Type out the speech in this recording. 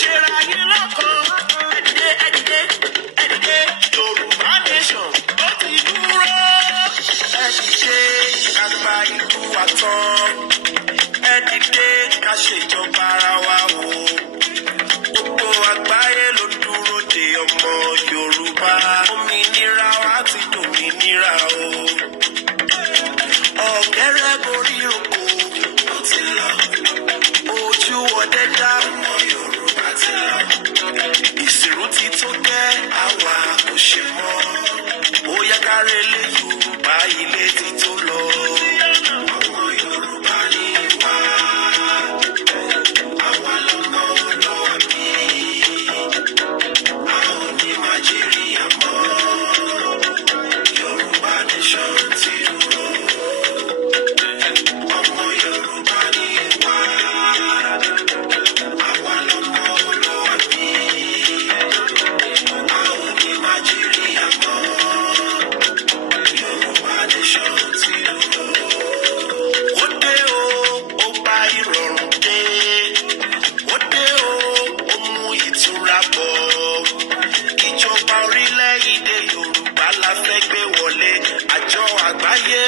ṣera yín lọ́kàn. Ẹ̀dìdé, Yorùbá nation ó ti dúró. Ẹ ti ṣe àgbà ìlú àtàn. Ẹ̀dìdé ká ṣèjọba ara wa o. Gbogbo àgbáyé ló dúró de ọmọ Yorùbá. Òmìnira wa ti dòmìnira o. Ọ̀gẹ́rẹ́ borí oko ó ti lọ. Ojú ọdẹ dá ọmọ Yorùbá ti lọ. Ìsìrú ti tó gẹ́ àwa kò ṣe mọ́. Ó yẹ ká relé Yorùbá ilé ti tó lọ. Ọmọ Yorùbá ni wá. Àwa lọ́mọ olóòbí. A ò ní Nàìjíríà mọ́. Yorùbá nation ti dúró. Ọmọ Yorùbá ni wá. Àwa lọ́mọ olóòbí. A ò ní Nàìjíríà mọ́. Yorùbá nation ti dúró. Ó dé o, ó bá ìrọ̀rùn dé. Ó dé o, ó mú ìtura bọ̀. Ìjọba orílẹ̀-èdè Yorùbá la fẹ́ gbé wọlé. Àjọ àgbáyé